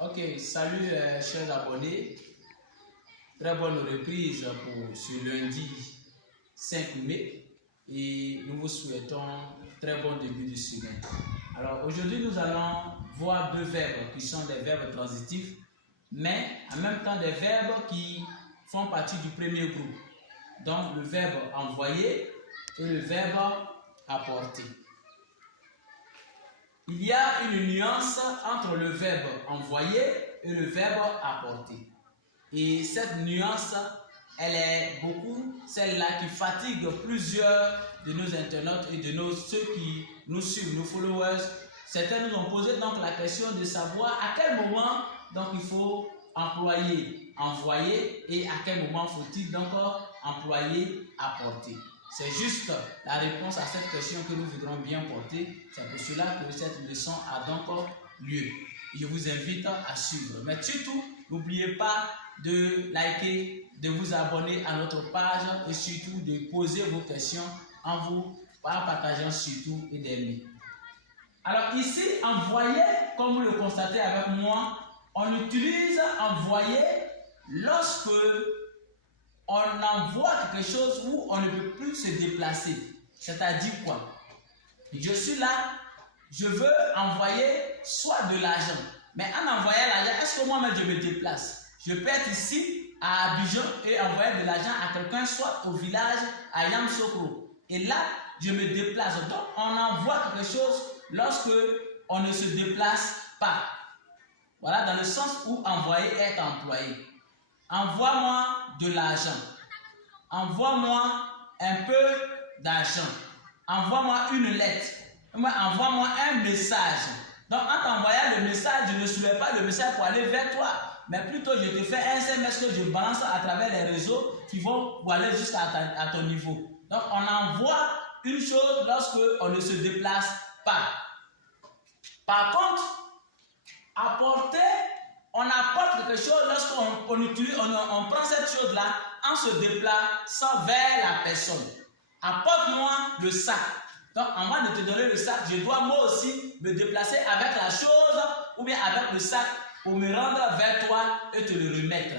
Ok, salut chers abonnés. Très bonne reprise pour ce lundi 5 mai et nous vous souhaitons très bon début de semaine. Alors aujourd'hui nous allons voir deux verbes qui sont des verbes transitifs mais en même temps des verbes qui font partie du premier groupe. Donc le verbe envoyer et le verbe apporter. Il y a une nuance entre le verbe envoyer et le verbe apporter. Et cette nuance, elle est beaucoup celle-là qui fatigue plusieurs de nos internautes et de ceux qui nous suivent, nos followers. Certains nous ont posé donc la question de savoir à quel moment donc il faut employer envoyer et à quel moment faut-il donc employer apporter. C'est juste la réponse à cette question que nous voudrons bien porter. C'est pour cela que cette leçon a donc lieu. Je vous invite à suivre. Mais surtout, n'oubliez pas de liker, de vous abonner à notre page et surtout de poser vos questions en partageant surtout et d'aimer. Alors ici, envoyer, comme vous le constatez avec moi, on utilise envoyer lorsque on envoie quelque chose où on ne peut plus se déplacer. C'est-à-dire quoi? Je suis là, je veux envoyer soit de l'argent. Mais en envoyant l'argent, est-ce que moi-même je me déplace? Je peux être ici à Abidjan et envoyer de l'argent à quelqu'un, soit au village à Yamsokro. Et là, je me déplace. Donc, on envoie quelque chose lorsque on ne se déplace pas. Voilà dans le sens où envoyer est employé. Envoie-moi de l'argent. Envoie-moi un peu d'argent. Envoie-moi une lettre. Envoie-moi un message. Donc, en t'envoyant le message, je ne soulève pas le message pour aller vers toi. Mais plutôt, je te fais un SMS que je balance à travers les réseaux qui vont pour aller jusqu'à ton niveau. Donc, on envoie une chose lorsque on ne se déplace pas. Par contre, apporter, on apporte quelque chose lorsqu'on on prend cette chose-là en se déplaçant vers la personne. Apporte-moi le sac. Donc, avant de te donner le sac, je dois moi aussi me déplacer avec la chose ou bien avec le sac pour me rendre vers toi et te le remettre.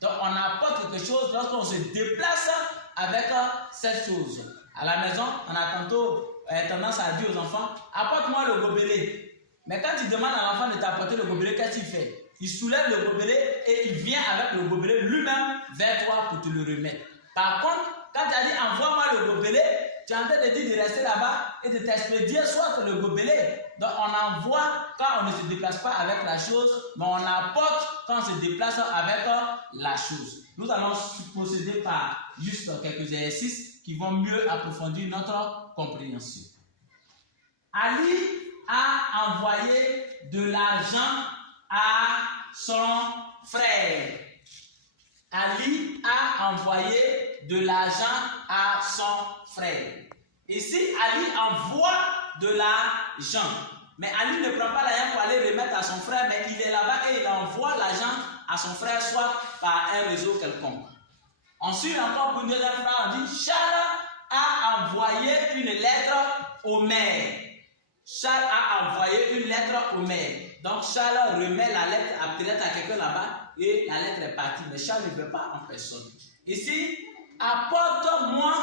Donc, on apporte quelque chose lorsqu'on se déplace avec cette chose. À la maison, on a tantôt tendance à dire aux enfants, apporte-moi le gobelet. Mais quand tu demandes à l'enfant de t'apporter le gobelet, qu'est-ce qu'il fait? Il soulève le gobelet et il vient avec le gobelet lui-même vers toi pour te le remettre. Par contre, quand tu as dit envoie-moi le gobelet, tu es en train de dire de rester là-bas et de t'expédier soit le gobelet. Donc on envoie quand on ne se déplace pas avec la chose, mais on apporte quand on se déplace avec la chose. Nous allons procéder par juste quelques exercices qui vont mieux approfondir notre compréhension. Ali a envoyé de l'argent à son frère. Ali a envoyé de l'argent à son frère. Ici, Ali envoie de l'argent. Mais Ali ne prend pas l'argent pour aller remettre à son frère, mais il est là-bas et il envoie l'argent à son frère, soit par un réseau quelconque. Ensuite, encore pour une deuxième phrase, on dit Charles a envoyé une lettre au maire. Charles a envoyé une lettre au maire. Donc Charles remet la lettre peut-être à quelqu'un là-bas et la lettre est partie. Mais Charles ne veut pas en personne. Ici, apporte-moi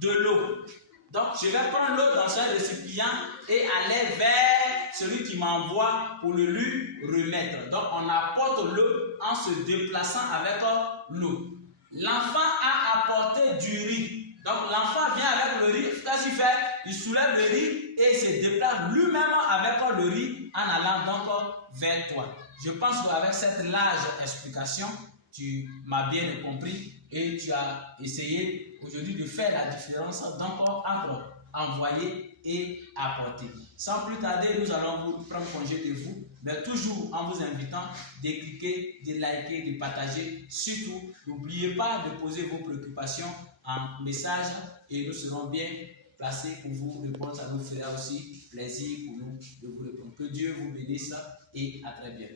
de l'eau. Donc je vais prendre l'eau dans un récipient et aller vers celui qui m'envoie pour le lui remettre. Donc on apporte l'eau en se déplaçant avec l'eau. L'enfant a apporté du riz. Donc l'enfant vient avec le riz. Qu'est-ce qu'il fait? Il soulève le riz et il se déplace lui-même avec le riz en allant donc vers toi. Je pense qu'avec cette large explication, tu m'as bien compris et tu as essayé aujourd'hui de faire la différence donc entre envoyer et apporter. Sans plus tarder, nous allons vous prendre congé de vous, mais toujours en vous invitant de cliquer, de liker, de partager. Surtout, n'oubliez pas de poser vos préoccupations en message et nous serons bien placés pour vous répondre. Ça nous fera aussi plaisir pour nous de vous répondre. Que Dieu vous bénisse et à très bientôt.